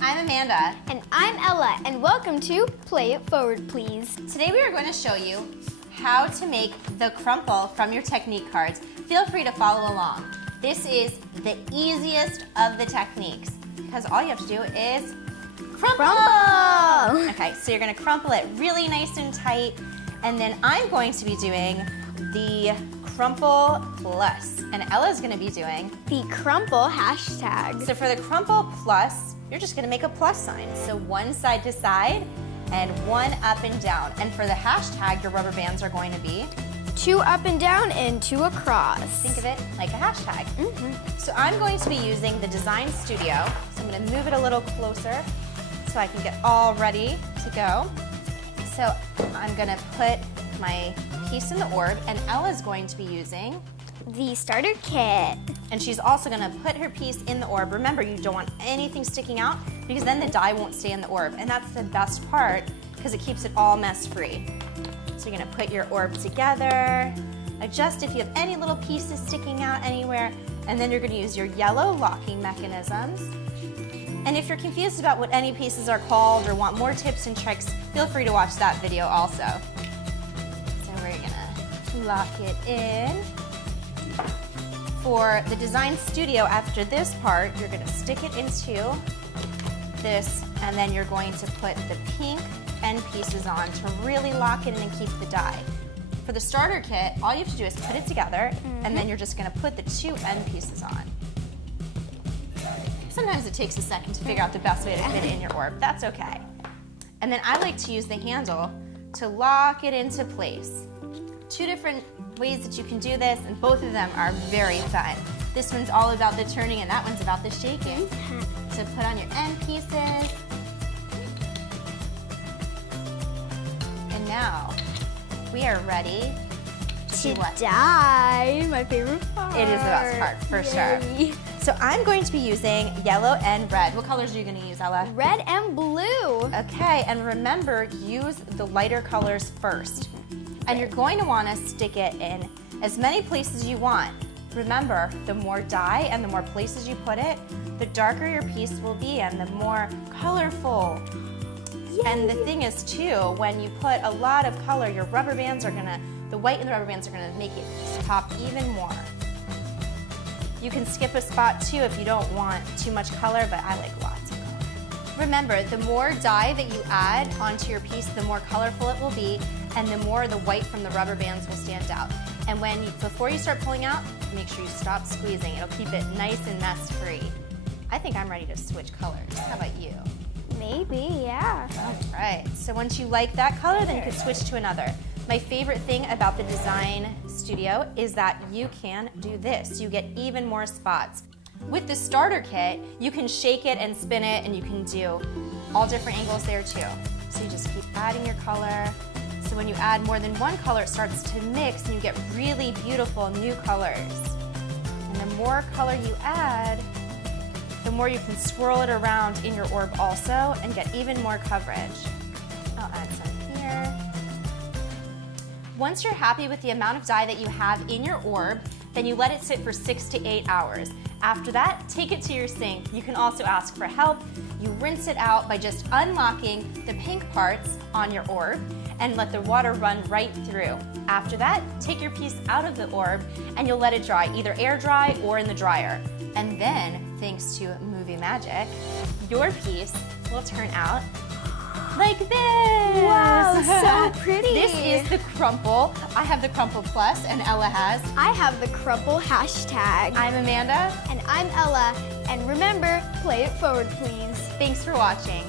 I'm Amanda. And I'm Ella, and welcome to Play It Forward, Please. Today we are going to show you how to make the crumple from your technique cards. Feel free to follow along. This is the easiest of the techniques because all you have to do is crumple! Okay, so you're going to crumple it really nice and tight, and then I'm going to be doing the Crumple Plus, and Ella's going to be doing the Crumple hashtag. So for the Crumple Plus, you're just going to make a plus sign. So one side to side and one up and down. And for the hashtag, your rubber bands are going to be 2 up and down and 2 across. Think of it like a hashtag. So I'm going to be using the Design Studio. So I'm going to move it a little closer so I can get all ready to go. So I'm going to put my piece in the orb, and Ella's going to be using the starter kit. And she's also going to put her piece in the orb. Remember, you don't want anything sticking out because then the dye won't stay in the orb. And that's the best part because it keeps it all mess-free. So you're going to put your orb together, adjust if you have any little pieces sticking out anywhere, and then you're going to use your yellow locking mechanisms. And if you're confused about what any pieces are called or want more tips and tricks, feel free to watch that video also. So we're going to lock it in. For the Design Studio, after this part, you're going to stick it into this, and then you're going to put the pink end pieces on to really lock it in and keep the dye. For the starter kit, all you have to do is put it together, and then you're just going to put the 2 end pieces on. Sometimes it takes a second to figure out the best way to fit it in your orb. That's okay. And then I like to use the handle to lock it into place. 2 different ways that you can do this, and both of them are very fun. This one's all about the turning, and that one's about the shaking. So put on your end pieces. And now we are ready to what? Dye, my favorite part. It is the best part, for sure. So I'm going to be using yellow and red. What colors are you going to use, Ella? Red and blue. Okay, and remember, use the lighter colors first. And you're going to want to stick it in as many places you want. Remember, the more dye and the more places you put it, the darker your piece will be and the more colorful. Yay. And the thing is too, when you put a lot of color, your rubber bands are gonna, the white in the rubber bands are gonna make it pop even more. You can skip a spot too if you don't want too much color, but I like lots of color. Remember, the more dye that you add onto your piece, the more colorful it will be, and the more the white from the rubber bands will stand out. And before you start pulling out, make sure you stop squeezing. It'll keep it nice and mess-free. I think I'm ready to switch colors. How about you? Maybe, yeah. All right, so once you like that color, then you can switch to another. My favorite thing about the Design Studio is that you can do this. You get even more spots. With the starter kit, you can shake it and spin it, and you can do all different angles there too. So you just keep adding your color. So when you add more than one color, it starts to mix and you get really beautiful new colors. And the more color you add, the more you can swirl it around in your orb also and get even more coverage. I'll add some here. Once you're happy with the amount of dye that you have in your orb, then you let it sit for 6 to 8 hours. After that, take it to your sink. You can also ask for help. You rinse it out by just unlocking the pink parts on your orb and let the water run right through. After that, take your piece out of the orb and you'll let it dry, either air dry or in the dryer. And then, thanks to movie magic, your piece will turn out like this. Wow, so pretty. This is the Crumple. I have the Crumple Plus and Ella has. I have the Crumple hashtag. I'm Amanda. And I'm Ella. And remember, play it forward, please. Thanks for watching.